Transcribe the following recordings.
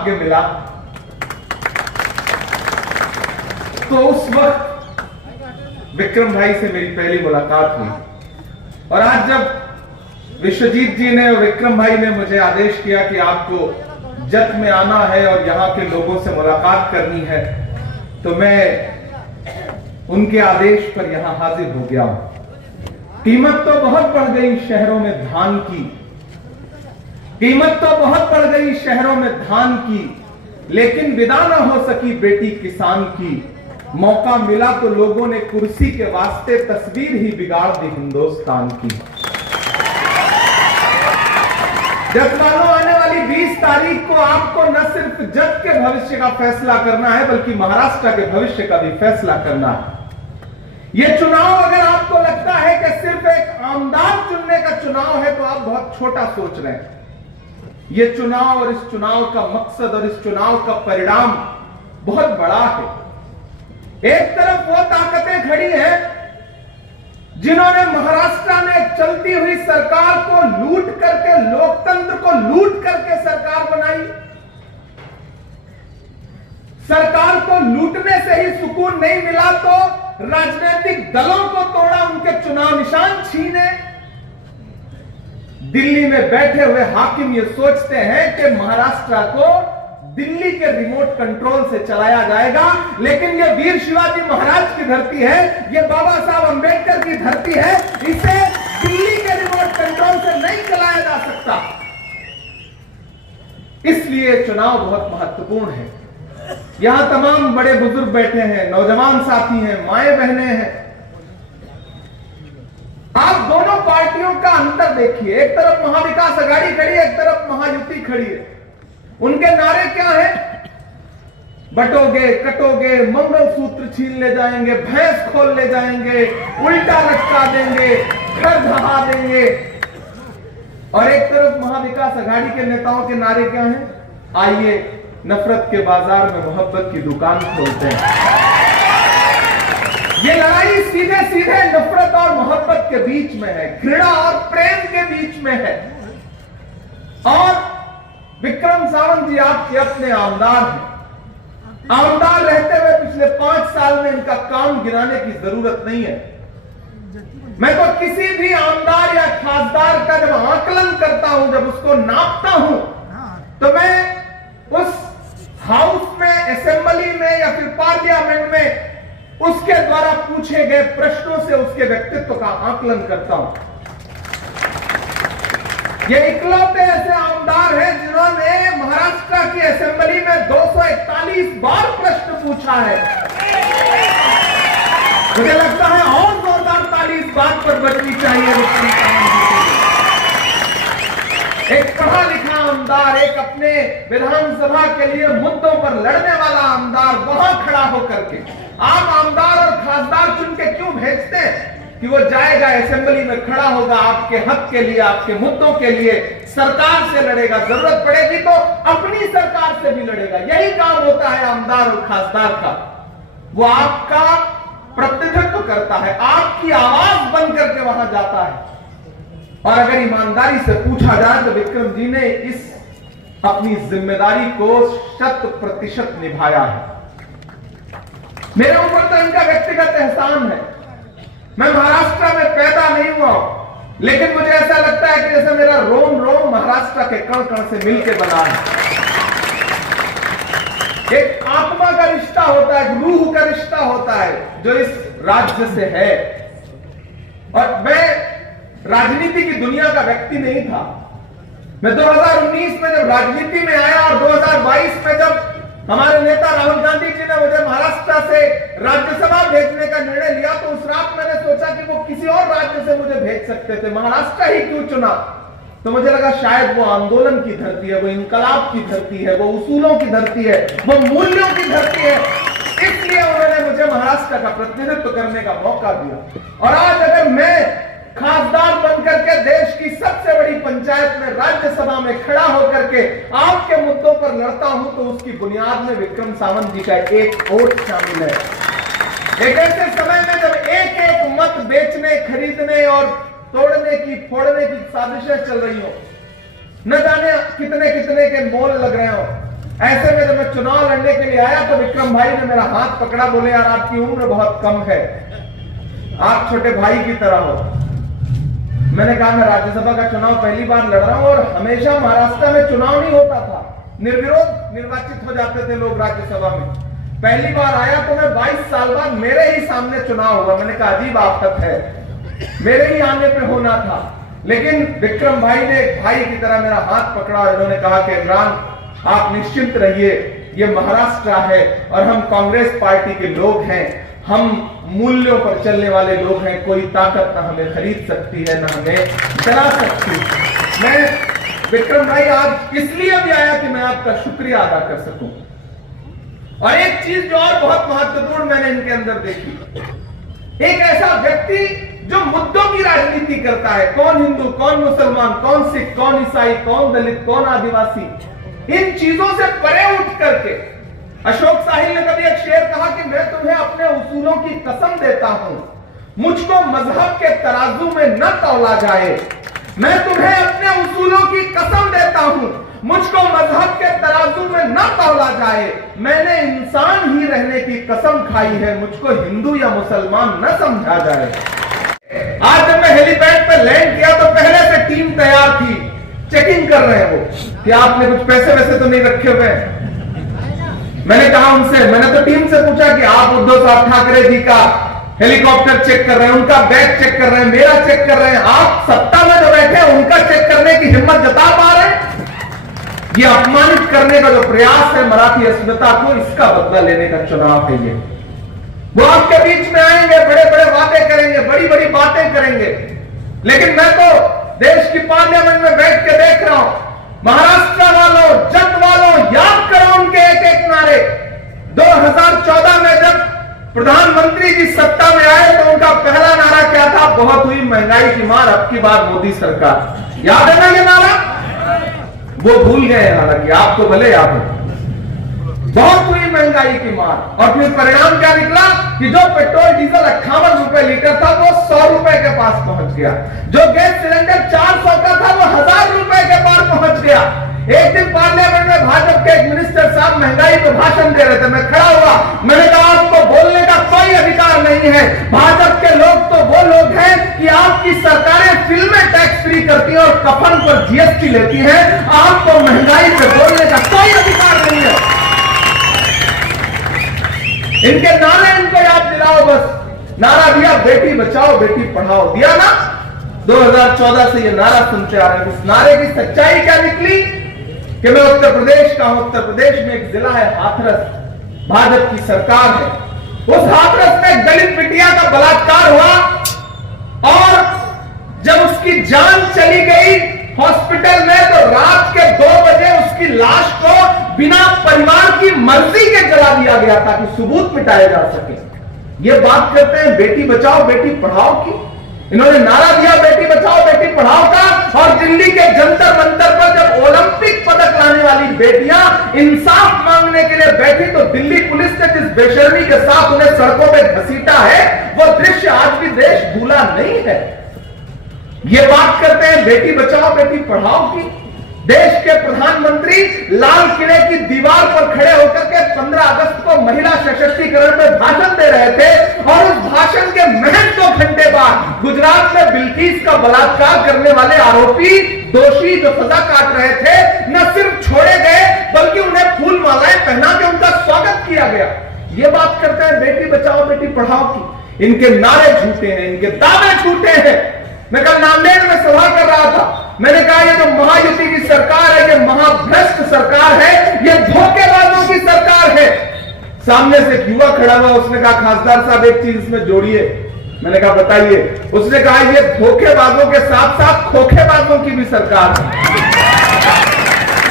भाग्य मिला तो उस वक्त विक्रम भाई से मेरी पहली मुलाकात हुई। और आज जब विश्वजीत जी ने और विक्रम भाई ने मुझे आदेश किया कि आपको जत में आना है और यहां के लोगों से मुलाकात करनी है, तो मैं उनके आदेश पर यहां हाजिर हो गया हूं। कीमत तो बहुत बढ़ गई शहरों में धान की, कीमत तो बहुत बढ़ गई शहरों में धान की, लेकिन विदा न हो सकी बेटी किसान की। मौका मिला तो लोगों ने कुर्सी के वास्ते तस्वीर ही बिगाड़ दी हिंदुस्तान की। जब मानो आने वाली 20 तारीख को आपको न सिर्फ जत के भविष्य का फैसला करना है, बल्कि महाराष्ट्र के भविष्य का भी फैसला करना है। यह चुनाव अगर आपको लगता है कि सिर्फ एक आमदार चुनने का चुनाव है, तो आप बहुत छोटा सोच रहे हैं। यह चुनाव और इस चुनाव का मकसद और इस चुनाव का परिणाम बहुत बड़ा है। एक तरफ वो ताकतें खड़ी हैं जिन्होंने महाराष्ट्र में एक चलती हुई सरकार को लूट करके, लोकतंत्र को लूट करके सरकार बनाई। सरकार को लूटने से ही सुकून नहीं मिला तो राजनीतिक दलों को तोड़ा, उनके चुनाव निशान छीने। दिल्ली में बैठे हुए हाकिम ये सोचते हैं कि महाराष्ट्र को दिल्ली के रिमोट कंट्रोल से चलाया जाएगा, लेकिन ये वीर शिवाजी महाराज की धरती है, ये बाबा साहब अंबेडकर की धरती है, इसे दिल्ली के रिमोट कंट्रोल से नहीं चलाया जा सकता। इसलिए चुनाव बहुत महत्वपूर्ण है। यहां तमाम बड़े बुजुर्ग बैठे हैं, नौजवान साथी हैं, माएं बहनें हैं। आप दोनों पार्टियों का अंतर देखिए। एक तरफ महाविकास आघाड़ी खड़ी है, एक तरफ महायुति खड़ी है। उनके नारे क्या है? बटोगे, कटोगे, मंगलसूत्र छीन ले जाएंगे, भैंस खोल ले जाएंगे, उल्टा लटका देंगे, घर दहा देंगे। और एक तरफ महाविकास आघाड़ी के नेताओं के नारे क्या हैं? आइए नफरत के बाजार में मोहब्बत की दुकान खोलते हैं। ये लड़ाई सीधे सीधे नफरत और मोहब्बत के बीच में है, घृणा और प्रेम के बीच में है। और विक्रम सावंत जी आपके अपने आमदार हैं। आमदार रहते हुए पिछले 5 साल में इनका काम गिनाने की जरूरत नहीं है। मैं तो किसी भी आमदार या खासदार का जब आकलन करता हूं, जब उसको नापता हूं, तो मैं उस हाउस में, असेंबली में या फिर पार्लियामेंट में उसके द्वारा पूछे गए प्रश्नों से उसके व्यक्तित्व का आकलन करता हूं। ये इकलौते ऐसे आमदार हैं जिन्होंने महाराष्ट्र की असेंबली में 241 बार प्रश्न पूछा है। मुझे लगता है और जोरदार ताली इस बात पर बजनी चाहिए। एक पढ़ा लिखा आमदार, एक अपने विधानसभा के लिए मुद्दों पर लड़ने वाला आमदार वहां खड़ा होकर के आप आमदार और खासदार चुन के क्यों भेजते हैं कि वो जाएगा असेंबली में खड़ा होगा, आपके हक के लिए, आपके मुद्दों के लिए सरकार से लड़ेगा, जरूरत पड़ेगी तो अपनी सरकार से भी लड़ेगा। यही काम होता है आमदार और खासदार का। वो आपका प्रतिनिधित्व करता है, आपकी आवाज बन करके वहां जाता है। और अगर ईमानदारी से पूछा जाए तो विक्रम जी ने इस अपनी जिम्मेदारी को 100% निभाया है। मेरे ऊपर तो इनका व्यक्तिगत एहसान है। मैं महाराष्ट्र में पैदा नहीं हुआ, लेकिन मुझे ऐसा लगता है कि जैसे मेरा रोम रोम महाराष्ट्र के कण कण से मिलकर बना है। एक आत्मा का रिश्ता होता है, एक रूह का रिश्ता होता है जो इस राज्य से है। और मैं राजनीति की दुनिया का व्यक्ति नहीं था। मैं 2019 में जब राजनीति में आया और 2022 में जब हमारे नेता राहुल गांधी जी ने मुझे महाराष्ट्र से राज्यसभा भेजने का निर्णय लिया, तो उस रात मैंने सोचा कि वो किसी और राज्य से मुझे भेज सकते थे, महाराष्ट्र ही क्यों चुना? तो मुझे लगा शायद वो आंदोलन की धरती है, वो इनकलाब की धरती है, वो उसूलों की धरती है, वो मूल्यों की धरती है। इसलिए उन्होंने मुझे महाराष्ट्र का प्रतिनिधित्व करने का मौका दिया। और आज अगर मैं खासदार बनकर के देश की सबसे बड़ी पंचायत में, राज्यसभा में खड़ा होकर के आपके मुद्दों पर लड़ता हूं, तो उसकी बुनियाद में विक्रम सावंत जी का एक वोट शामिल है। एक ऐसे समय में जब एक एक मत बेचने, खरीदने और तोड़ने की, फोड़ने की साजिशें चल रही हो, न जाने कितने कितने के मोल लग रहे हो, ऐसे में जब मैं चुनाव लड़ने के लिए आया तो विक्रम भाई ने मेरा हाथ पकड़ा, बोले यार आपकी उम्र बहुत कम है, आप छोटे भाई की तरह हो। मैंने कहा मैं राज्यसभा का चुनाव पहली बार लड़ रहा हूं और हमेशा महाराष्ट्र में चुनाव नहीं होता था, निर्विरोध निर्वाचित हो जाते थे लोग राज्यसभा में। पहली बार आया तो मैं 22 साल बाद मेरे ही सामने चुनाव हुआ। मैंने कहा अजीब आफत है, मेरे ही आने पे होना था। लेकिन विक्रम भाई ने भाई की तरह मेरा हाथ पकड़ा और इन्होंने कहा कि इमरान आप निश्चिंत रहिए, ये महाराष्ट्र है और हम कांग्रेस पार्टी के लोग हैं, हम मूल्यों पर चलने वाले लोग हैं, कोई ताकत ना हमें खरीद सकती है ना हमें डरा सकती है। मैं विक्रम भाई आज इसलिए भी आया कि मैं आपका शुक्रिया अदा कर सकूं। और एक चीज जो और बहुत महत्वपूर्ण मैंने इनके अंदर देखी, एक ऐसा व्यक्ति जो मुद्दों की राजनीति करता है, कौन हिंदू, कौन मुसलमान, कौन सिख, कौन ईसाई, कौन दलित, कौन आदिवासी, इन चीजों से परे उठ करके। अशोक साहिल ने कभी एक शेर कहा कि मैं तुम्हें अपने उसूलों की कसम देता हूं, मुझको मजहब के तराजू में न तौला जाए। मैं तुम्हें अपने उसूलों की कसम देता हूं, मुझको मजहब के तराजू में न तौला जाए। मैंने इंसान ही रहने की कसम खाई है, मुझको हिंदू या मुसलमान न समझा जाए। आज जब मैं हेलीपैड पर लैंड किया तो पहले से टीम तैयार थी, चेकिंग कर रहे हैं वो कि आपने कुछ पैसे वैसे तो नहीं रखे हुए। मैंने कहा उनसे, मैंने तो टीम से पूछा कि आप उद्धव साहब ठाकरे जी का हेलीकॉप्टर चेक कर रहे हैं, उनका बैग चेक कर रहे हैं, मेरा चेक कर रहे हैं, आप सत्ता में जो बैठे हैं उनका चेक करने की हिम्मत जता पा रहे हैं? ये अपमानित करने का जो प्रयास है मराठी अस्मिता को, इसका बदला लेने का चुनाव है ये। वो आपके बीच में आएंगे, बड़े बड़े बातें करेंगे, बड़ी बड़ी बातें करेंगे, लेकिन मैं तो देश की पार्लियामेंट में बैठ के देख रहा हूं, महाराष्ट्र वालों, जट वालों, याद करो उनके एक एक नारे। 2014 में जब प्रधानमंत्री जी सत्ता में आए तो उनका पहला नारा क्या था? बहुत हुई महंगाई की मार, अब की बार मोदी सरकार। याद है ना ये नारा? वो भूल गए, हालांकि आपको भले याद है। बहुत हुई महंगाई की मार, और फिर परिणाम क्या निकला कि जो पेट्रोल डीजल 58 रुपए लीटर था वो 100 रुपए के पास पहुंच गया, जो गैस सिलेंडर 400 का था वो 1000 रुपए के पार पहुंच गया। एक दिन पार्लियामेंट में भाजपा के एक मिनिस्टर साहब महंगाई पर भाषण दे रहे थे, मैं खड़ा हुआ, मैंने कहा आपको बोलने का कोई अधिकार नहीं है, भाजपा के लोग तो वो लोग हैं कि आपकी सरकारें फिल्में टैक्स फ्री करती हैं और कफन पर जीएसटी लेती हैं, आपको महंगाई पे बोलने का कोई अधिकार नहीं है। इनके नारे इनको याद दिलाओ बस। नारा दिया बेटी बचाओ बेटी पढ़ाओ, दिया ना? 2014 से ये नारा सुनते आ रहे हैं। इस नारे की सच्चाई क्या निकली कि मैं उत्तर प्रदेश का हूं, उत्तर प्रदेश में एक जिला है हाथरस, भाजपा की सरकार है, उस हाथरस में दलित बिटिया का बलात्कार हुआ और जब उसकी जान चली गई हॉस्पिटल में तो रात के 2 बजे उसकी लाश को बिना परिवार की मर्जी के जला दिया गया ताकि सबूत मिटाए जा सके। ये बात करते हैं बेटी बचाओ बेटी पढ़ाओ की। इन्होंने नारा दिया बेटी बचाओ बेटी पढ़ाओ का, और दिल्ली के जंतर मंतर पर जब ओलंपिक पदक लाने वाली बेटियां इंसाफ मांगने के लिए बैठी तो दिल्ली पुलिस ने जिस बेशर्मी के साथ उन्हें सड़कों पे घसीटा है वो दृश्य आज भी देश भूला नहीं है। ये बात करते हैं बेटी बचाओ बेटी पढ़ाओ की। देश के प्रधानमंत्री लाल किले की दीवार पर खड़े होकर के 15 अगस्त को महिला सशक्तिकरण में भाषण दे रहे थे, और उस भाषण के महज 2 घंटे बाद गुजरात में बिल्किस का बलात्कार करने वाले आरोपी दोषी जो सजा काट रहे थे न सिर्फ छोड़े गए बल्कि उन्हें फूल मालाएं पहना के उनका स्वागत किया गया। ये बात करते हैं बेटी बचाओ बेटी पढ़ाओ की। इनके नारे झूठे हैं, इनके दावे झूठे हैं। मैं कल नांदेड़ में सभा कर रहा था, मैंने कहा ये जो महायुति की सरकार है, ये महाभ्रष्ट सरकार है, ये धोखेबाजों की सरकार है। सामने से एक युवा खड़ा हुआ, उसने कहा खासदार साहब एक चीज इसमें जोड़िए। मैंने कहा बताइए। उसने कहा ये धोखेबाजों के साथ साथ खोखेबाजों की भी सरकार है।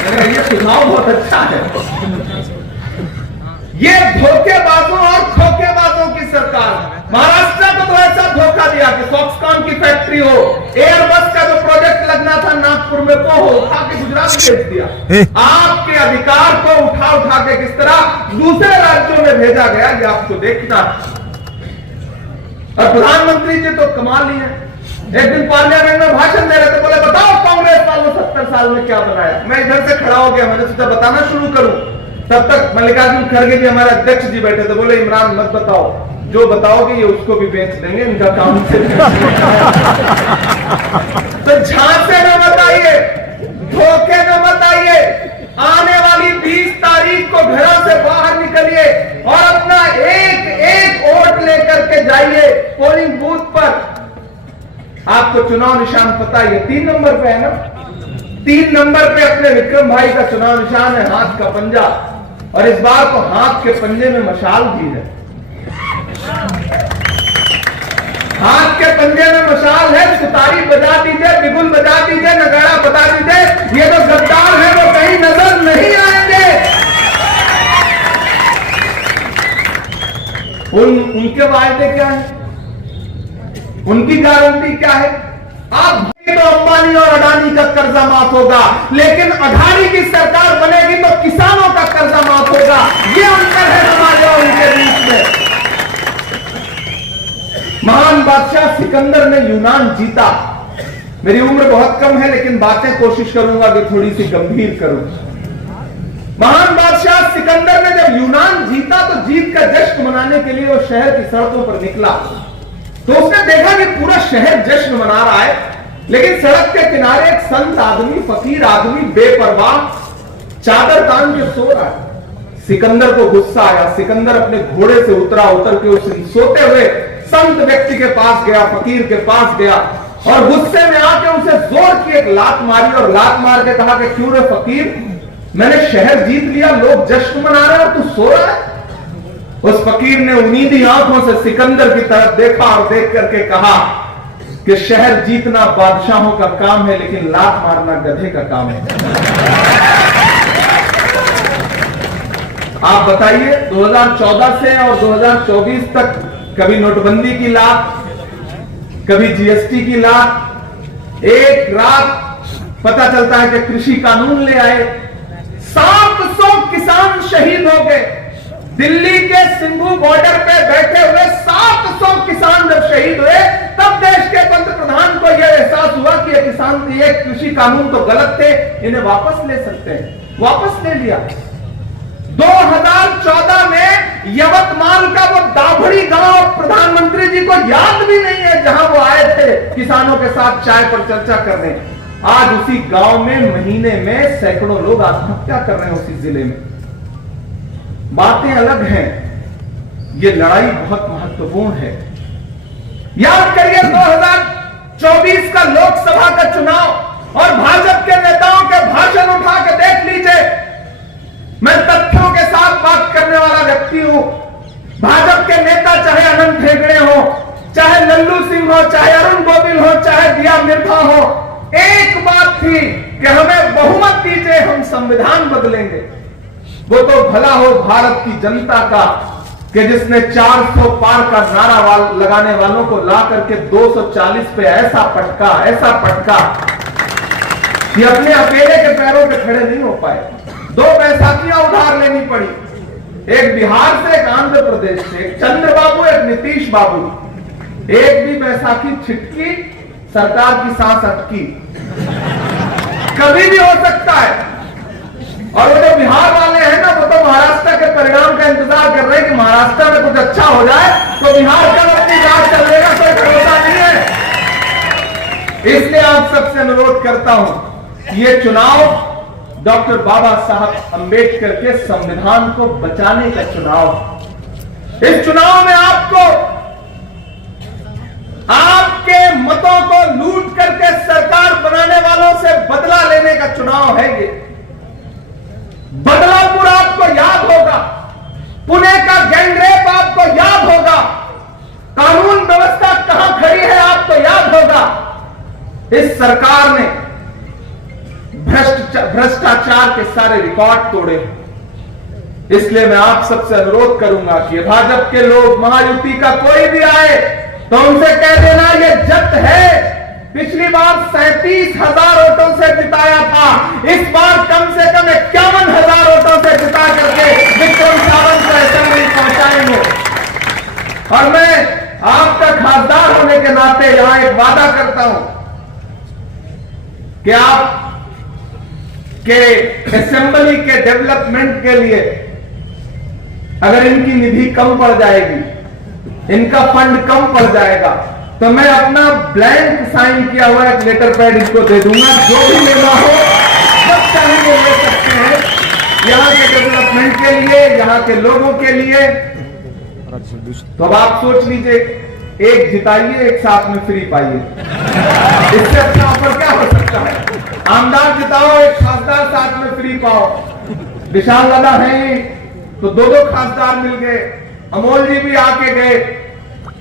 मैंने कहा ये सुझाव बहुत अच्छा है। ये धोखेबाजों और खोखेबाजों की सरकार। महाराष्ट्र को तो ऐसा धोखा दिया कि फॉक्सकॉन की फैक्ट्री हो, एयरबस का जो प्रोजेक्ट लगना था नागपुर में वो हो, उठा के गुजरात भेज दिया। आपके अधिकार को उठा उठा के किस तरह दूसरे राज्यों में भेजा गया ये आपको देखना। और प्रधानमंत्री जी तो कमाल ही है। एक दिन पार्लियामेंट में भाषण दे रहे थे, बोले बताओ कांग्रेस वालों 70 साल में क्या बनाया। मैं इधर से खड़ा हो गया, मैंने सोचा बताना शुरू करूं। तब तक मल्लिकार्जुन खड़गे जी हमारे अध्यक्ष जी बैठे थे, बोले इमरान मत बताओ, जो बताओगे ये उसको भी बेच देंगे, इनका काम से तो झांसे न बताइए, धोखे न बताइए। आने वाली 20 तारीख को घरों से बाहर निकलिए और अपना एक एक वोट लेकर के जाइए पोलिंग बूथ पर। आपको चुनाव निशान पता है, 3 नंबर पे है ना, 3 नंबर पे अपने विक्रम भाई का चुनाव निशान है हाथ का पंजा, और इस बार तो हाथ के पंजे में मशाल भी है। हाथ के पंजे में मशाल है, सुतारी बजा दीजिए, बिगुल बजा दीजिए, नगाड़ा बता दीजिए, ये तो गद्दार है, वो कहीं नजर नहीं आएंगे। उनके वायदे क्या है, उनकी गारंटी क्या है? आप तो अंबानी और अडानी का कर्जा माफ होगा, लेकिन अडानी की सरकार बनेगी तो किसानों का कर्जा माफ होगा। ये अंतर है हमारे और उनके बीच में। महान बादशाह सिकंदर ने यूनान जीता। मेरी उम्र बहुत कम है, लेकिन बातें कोशिश करूंगा कि थोड़ी सी गंभीर करूं। महान बादशाह सिकंदर ने जब यूनान जीता तो जीत का जश्न मनाने के लिए वो शहर की सड़कों पर निकला, तो उसने देखा कि पूरा शहर जश्न मना रहा है, लेकिन सड़क के किनारे एक संत आदमी, फकीर आदमी बेपरवाह चादर तान के सो रहा है। सिकंदर को गुस्सा आया। सिकंदर अपने घोड़े से उतर के उस सोते हुए संत व्यक्ति के पास गया, फकीर के पास गया, और गुस्से में आके उसे जोर की एक लात मारी, और लात मार के कहा कि क्यों रे फकीर, मैंने शहर जीत लिया, लोग जश्न मना रहे और तू सो रहा है। उस फकीर ने उम्मीदी आंखों से सिकंदर की तरफ देखा और देख करके कहा कि शहर जीतना बादशाहों का काम है, लेकिन लात मारना गधे का काम है। आप बताइए 2014 से और 2024 तक कभी नोटबंदी की लात, कभी जीएसटी की लात, एक रात पता चलता है कि कृषि कानून ले आए, 700 किसान शहीद हो गए। दिल्ली के सिंघू बॉर्डर पे बैठे हुए 700 किसान जब शहीद हुए, तब देश के पंतप्रधान को यह एहसास हुआ कि ये किसान, ये कृषि कानून तो गलत थे, इन्हें वापस ले सकते हैं। वापस ले लिया। 2014 में यवतमाल का वो दाभड़ी गांव प्रधानमंत्री जी को याद भी नहीं है, जहां वो आए थे किसानों के साथ चाय पर चर्चा करने। आज उसी गांव में महीने में सैकड़ों लोग आत्महत्या कर रहे हैं उसी जिले में। बातें अलग हैं, ये लड़ाई बहुत महत्वपूर्ण है। याद करिए 2024 का लोकसभा का चुनाव और भाजपा के नेताओं के भाषण उठा के देख लीजिए। मैं तथ्यों के साथ बात करने वाला व्यक्ति हूं। भाजपा के नेता चाहे अनंत हेगड़े हो, चाहे लल्लू सिंह हो, चाहे अरुण गोविल हो, चाहे दिया मिर्धा हो, एक बात थी कि हमें बहुमत दीजिए, हम संविधान बदलेंगे। वो तो भला हो भारत की जनता का कि जिसने 400 पार का नारा लगाने वालों को ला करके 240 पे ऐसा पटका कि अपने अकेले के पैरों पे खड़े नहीं हो पाए। 2 बैसाखियां उधार लेनी पड़ी, एक बिहार से, एक आंध्र प्रदेश से, एक चंद्रबाबू, एक नीतीश बाबू। एक भी बैसाखी छिटकी, सरकार की सांस अटकी। कभी भी हो सकता है। और वो जो बिहार वाले हैं ना, वो तो महाराष्ट्र के परिणाम का इंतजार कर रहे हैं कि महाराष्ट्र में कुछ अच्छा हो जाए तो बिहार का अपनी राज चलेगा, कोई भरोसा नहीं है। इसलिए आप सबसे अनुरोध करता हूं, ये चुनाव डॉक्टर बाबा साहब अंबेडकर के संविधान को बचाने का चुनाव। इस चुनाव में आपको आपके मतों को लूट करके सरकार बनाने वालों से बदला लेने का चुनाव है। ये बदलापुर आपको याद होगा, पुणे का गैंगरेप आपको याद होगा, कानून व्यवस्था कहां खड़ी है आपको याद होगा। इस सरकार ने भ्रष्टाचार के सारे रिकॉर्ड तोड़े। इसलिए मैं आप सबसे अनुरोध करूंगा कि भाजपा के लोग, महायुति का कोई भी आए तो उनसे कह देना ये जब्त है। पिछली बार 37,000 वोटों से जिताया था, इस बार कम से कम 51,000 वोटों से जिता करके विक्रम सावंत को असेंबली पहुंचाएंगे। और मैं आपका खासदार होने के नाते यहां एक वादा करता हूं कि आप के असेंबली के डेवलपमेंट के लिए अगर इनकी निधि कम पड़ जाएगी, इनका फंड कम पड़ जाएगा, तो मैं अपना ब्लैंक साइन किया हुआ एक लेटर पैड इनको दे दूंगा। जो भी लेना हो सब चाहेंगे ले सकते हैं, यहाँ के डेवलपमेंट के लिए, यहाँ के लोगों के लिए। तो अब आप सोच लीजिए, एक जिताइए, एक साथ में फ्री पाइए। इससे अच्छा ऑफर क्या हो सकता है? आमदार जिताओ, एक खासदार साथ में फ्री पाओ। विशाल दादा हैं तो दो खासदार मिल गए, अमोल जी भी आके गए।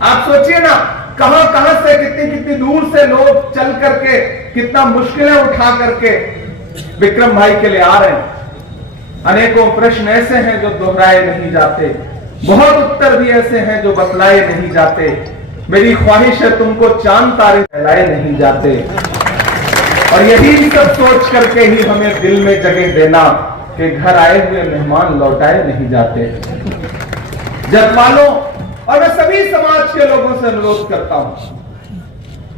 आप सोचिए ना, कहां कहां से कितनी कितनी दूर से लोग चल करके, कितना मुश्किलें उठा करके विक्रम भाई के लिए आ रहे हैं। अनेकों प्रश्न ऐसे हैं जो दोहराए नहीं जाते, बहुत उत्तर भी ऐसे हैं जो बतलाए नहीं जाते। मेरी ख्वाहिश है तुमको चांद तारे फैलाए नहीं जाते। और यही सब सोच करके ही हमें दिल में जगह देना कि घर आए हुए मेहमान लौटाए नहीं जाते। जजमानों, और मैं सभी समाज के लोगों से अनुरोध करता हूं,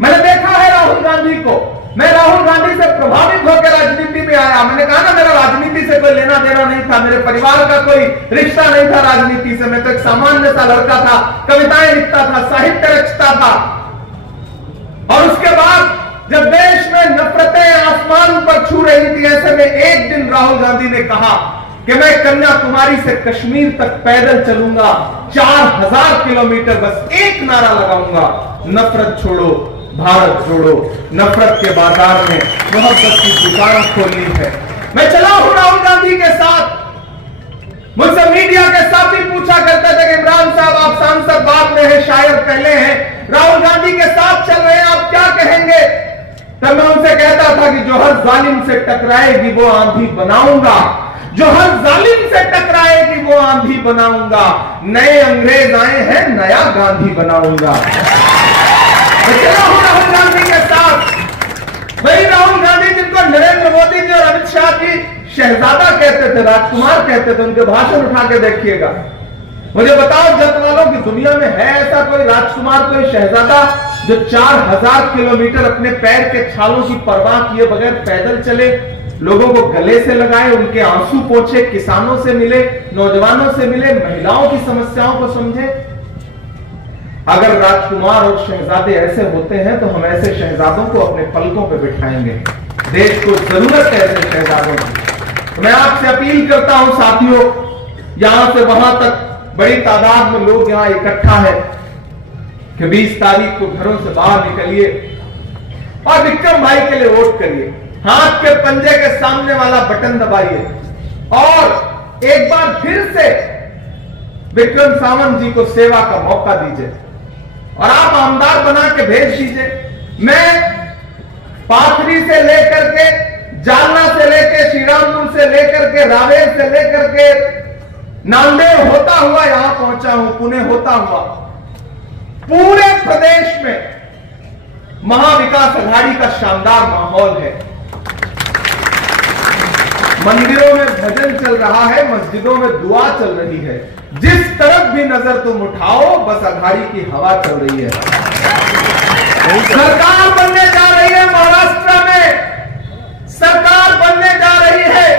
मैंने देखा है राहुल गांधी को, मैं राहुल गांधी से प्रभावित होकर राजनीति में आया। मैंने कहा ना, मेरा राजनीति से कोई लेना देना नहीं था, मेरे परिवार का कोई रिश्ता नहीं था राजनीति से। मैं तो एक सामान्य सा लड़का था, कविताएं लिखता था, साहित्य रचता था। और उसके बाद जब देश में नफरतें आसमान पर छू रही थी, ऐसे में एक दिन राहुल गांधी ने कहा कि मैं कन्याकुमारी से कश्मीर तक पैदल चलूंगा, 4000 किलोमीटर, बस एक नारा लगाऊंगा, नफरत छोड़ो भारत जोड़ो। नफरत के बाजार में मोहब्बत की दुकान खोलनी है। मैं चला हूं राहुल गांधी के साथ। मुझसे मीडिया के साथी पूछा करते थे कि इमरान साहब आप सांसद बाद में हैं, शायर पहले हैं, राहुल गांधी के साथ चल रहे हैं, आप क्या कहेंगे? तब मैं उनसे कहता था कि जो हर जालिम से टकराएगी वो आंधी बनाऊंगा, जो हर जालिम से टकराएगी वो आंधी बनाऊंगा। नए अंग्रेज आए हैं, नया गांधी बनाऊंगा। चला हूं राहुल गांधी के साथ। वही राहुल गांधी जिनको नरेंद्र मोदी जी और अमित शाह जी शहजादा कहते थे, राजकुमार कहते थे, उनके भाषण उठा के देखिएगा। मुझे बताओ जत वालों की दुनिया में है ऐसा कोई राजकुमार, कोई शहजादा जो 4000 किलोमीटर अपने पैर के छालों की परवाह किए बगैर पैदल चले, लोगों को गले से लगाए, उनके आंसू पोंछे, किसानों से मिले, नौजवानों से मिले, महिलाओं की समस्याओं को समझे? अगर राजकुमार और शहजादे ऐसे होते हैं तो हम ऐसे शहजादों को अपने पलकों पर बिठाएंगे। देश को जरूरत है ऐसे शहजादों की। तो मैं आपसे अपील करता हूं साथियों, यहां से वहां तक बड़ी तादाद में लोग यहां इकट्ठा है कि 20 तारीख को घरों से बाहर निकलिए और विक्रम भाई के लिए वोट करिए। हाथ के पंजे के सामने वाला बटन दबाइए और एक बार फिर से विक्रम सावंत जी को सेवा का मौका दीजिए और आप आमदार बना के भेज दीजिए। मैं पाथरी से लेकर के, जालना से लेकर, श्रीरामपुर से लेकर के, रावेर से लेकर के नांदेड़ होता हुआ यहां पहुंचा हूं, पुणे होता हुआ। पूरे प्रदेश में महाविकास अघाड़ी का शानदार माहौल है। मंदिरों में भजन चल रहा है, मस्जिदों में दुआ चल रही है। जिस तरफ भी नजर तुम उठाओ बस अघाड़ी की हवा चल रही है। सरकार बनने जा रही है, महाराष्ट्र में सरकार बनने जा रही है।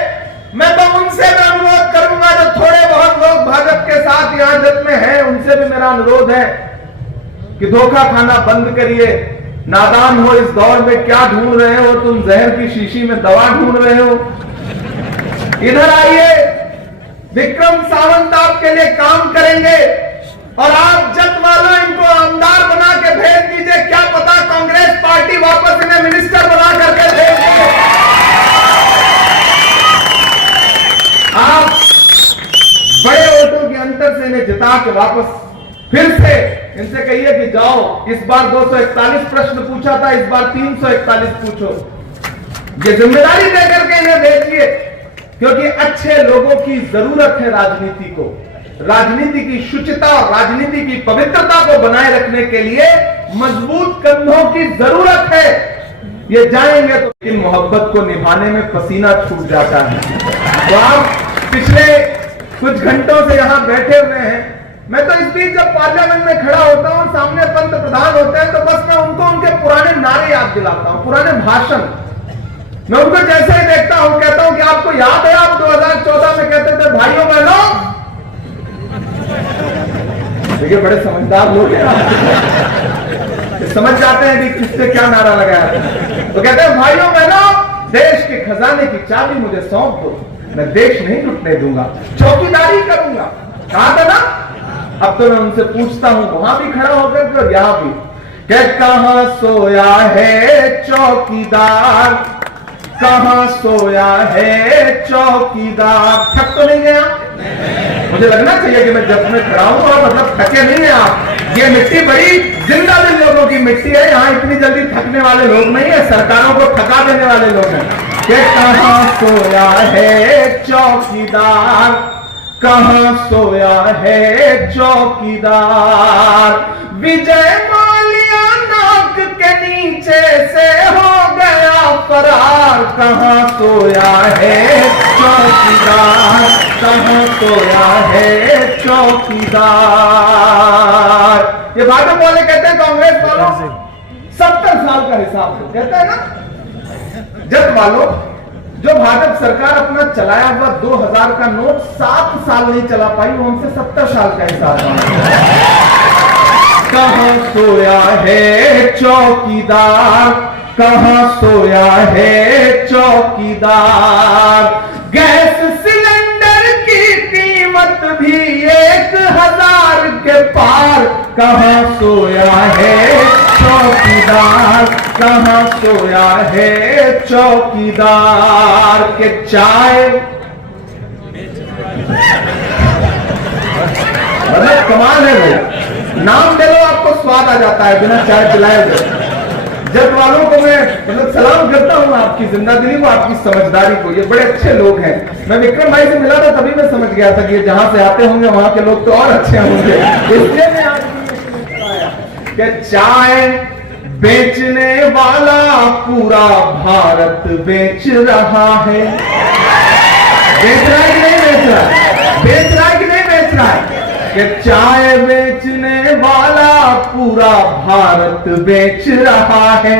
मैं तो उनसे भी अनुरोध करूंगा जो थोड़े बहुत लोग भाजपा के साथ यहां जत में हैं, उनसे भी मेरा अनुरोध है कि धोखा खाना बंद करिए। नादान हो, इस दौर में क्या ढूंढ रहे हो तुम? जहर की शीशी में दवा ढूंढ रहे हो? इधर आइए, विक्रम सावंत आपके लिए काम करेंगे और आप जत वालों इनको आमदार बना के भेज दीजिए। क्या पता कांग्रेस पार्टी वापस इन्हें मिनिस्टर बना करके भेज दे। आप बड़े वोटों के अंतर से इन्हें जिता के वापस फिर से इनसे कहिए कि जाओ, इस बार 241 प्रश्न पूछा था, इस बार 341 पूछो। ये जिम्मेदारी देकर के इन्हें भेजिए, क्योंकि अच्छे लोगों की जरूरत है राजनीति को। राजनीति की शुचिता और राजनीति की पवित्रता को बनाए रखने के लिए मजबूत कंधों की जरूरत है। ये जाएंगे तो इन मोहब्बत को निभाने में पसीना छूट जाता है। तो आप पिछले कुछ घंटों से यहां बैठे हुए हैं। मैं तो इस बीच जब पार्लियामेंट में खड़ा होता हूं, सामने पंत प्रधान होते हैं, तो बस मैं उनको उनके पुराने नारे याद दिलाता हूं, पुराने भाषण। मैं उनको जैसे ही देखता हूं कहता हूं कि आपको याद है आप 2014 में कहते थे भाइयों बहनों, देखिए बड़े समझदार लोग हैं, समझ जाते हैं कि किससे क्या नारा लगाया। तो कहते हैं भाइयों बहनों, देश के खजाने की चाबी मुझे सौंप दो, मैं देश नहीं लुटने दूंगा, चौकीदारी करूंगा। कहा था ना। अब तो मैं उनसे पूछता हूं, वहां भी खड़ा होकर और यहां भी, कि कहां सोया है चौकीदार, कहां सोया है चौकीदार। थक तो नहीं गया? मुझे लगना चाहिए कि मैं जब में खड़ा हूं और मतलब थके नहीं है आप। ये मिट्टी बड़ी जिंदा दिल लोगों की मिट्टी है, यहां इतनी जल्दी थकने वाले लोग नहीं है, सरकारों को थका देने वाले लोग हैं। कि कहां सोया है चौकीदार, कहां सोया है चौकीदार। विजय माल्या नाक के नीचे से हो गया फरार, कहां सोया है चौकीदार, कहां सोया है चौकीदार। ये भाजपा वाले कहते हैं कांग्रेस वालों 70 साल का हिसाब है, कहते हैं ना। जब वालों, जो भाजपा सरकार अपना चलाया हुआ 2000 का नोट 7 साल नहीं चला पाई, वो हमसे 70 साल का हिसाब है। कहां सोया है चौकीदार, कहां सोया है चौकीदार। गैस सिलेंडर की कीमत भी 1000 के पार, कहां सोया है चौकीदार, कहां सोया है चौकीदार। के चाय मतलब कमाल है भाई, नाम ले लो आपको स्वाद आ जाता है बिना चाय पिलाए हुए। जब वालों को मैं मतलब सलाम करता हूं आपकी जिंदादिली को, आपकी समझदारी को, ये बड़े अच्छे लोग हैं। मैं विक्रम भाई से मिला था तभी मैं समझ गया था कि जहां से आते होंगे वहां के लोग तो और अच्छे होंगे, इसलिए मैं आज कि चाय बेचने वाला पूरा भारत बेच रहा है। बेच रहा है कि नहीं बेच रहा है? बेच रहा है कि नहीं बेच रहा है? कि चाय बेचने वाला पूरा भारत बेच रहा है।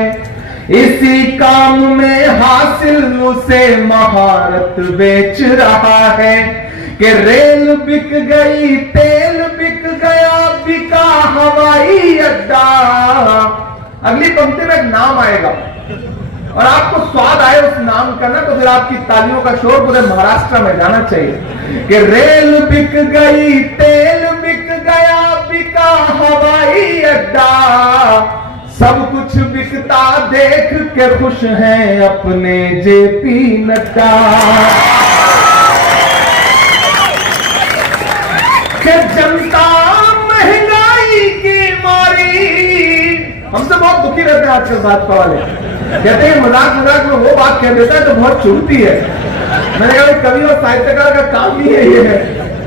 इसी काम में हासिल उसे महारत बेच रहा है। कि रेल बिक गई, तेल बिक गया, बिका हवाई अड्डा। अगली पंक्ति में एक नाम आएगा और आपको स्वाद आए उस नाम का ना, तो फिर आपकी तालियों का शोर पूरे महाराष्ट्र में जाना चाहिए। कि रेल बिक गई, तेल बिक गया, बिका हवाई अड्डा। सब कुछ बिकता देख के खुश हैं अपने जेपी नड्डा। कि जनता महंगाई की मारी, हमसे बहुत दुखी रहते हैं आजकल भाजपा वाले, कहते हैं मजाक मजाक में वो बात कह देता है तो बहुत चुभती है। मैंने कहा कवि और साहित्यकार का काम ही ये है,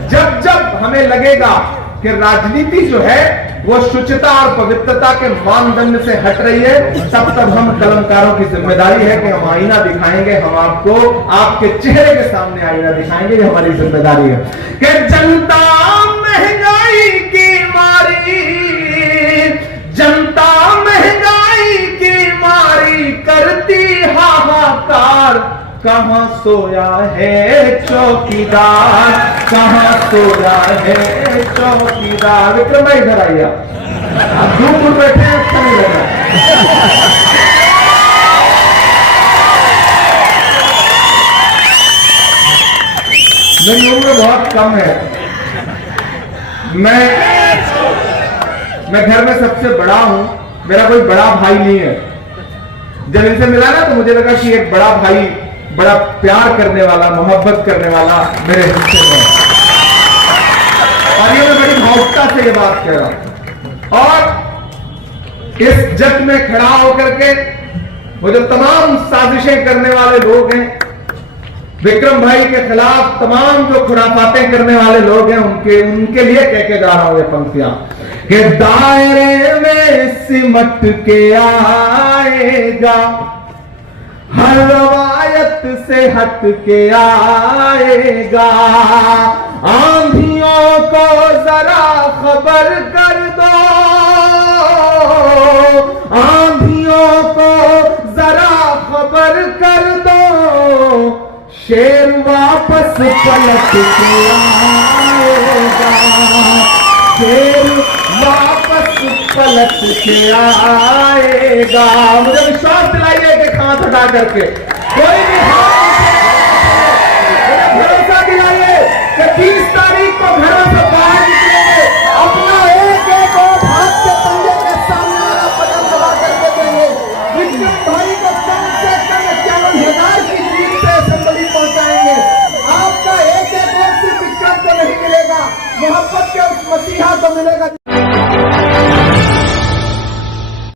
जब जब हमें लगेगा कि राजनीति जो है वो शुचिता और पवित्रता के मानदंड से हट रही है, तब तब हम कलमकारों की जिम्मेदारी है कि हम आईना दिखाएंगे, हम आपको आपके चेहरे के सामने आईना दिखाएंगे, ये हमारी जिम्मेदारी है। कि जनता महंगाई की मारी, जनता महंगाई की मारी करती हाहाकार। कहां सोया है चौकीदार, कहां सोया है चौकीदार। विक्रम भाई इधर आइए, आप दूर दूर बैठे हैं, अच्छा नहीं लग रहा। मेरी उम्र बहुत कम है, मैं घर में सबसे बड़ा हूं, मेरा कोई बड़ा भाई नहीं है। जब इनसे मिला ना तो मुझे लगा कि एक बड़ा भाई, बड़ा प्यार करने वाला, मोहब्बत करने वाला मेरे हिस्से में, और ये मैं बड़ी भावुकता से ये बात कह रहा हूं। और इस जग में खड़ा होकर के वो जो तमाम साजिशें करने वाले लोग हैं, विक्रम भाई के खिलाफ तमाम जो खुराफातें करने वाले लोग हैं, उनके लिए कह के जा रहा हूं ये पंक्तियां। कि दायरे में सिमट के आएगा, हर रवायत से हट के आएगा। आंधियों को जरा खबर कर दो, आंधियों को जरा खबर कर दो, शेर वापस पलट के आएगा, शेर वापस पलट के आएगा। मुझे विश्वास दिलाइए कि हाथ हटा करके कोई भी मुझे भरोसा दिलाइए कि 30 तारीख को घरों से बाहर निकलेंगे, अपना एक एक और हाथ के पंजे के सामने वाला बटन दबा करके देंगे। विक्रम भाई को कम से कम 51,000 की लीड से असेंबली पहुंचाएंगे। आपका एक एक वोट सिर्फ विक्रम को नहीं मिलेगा, मोहब्बत के उस मसीहा को मिलेगा।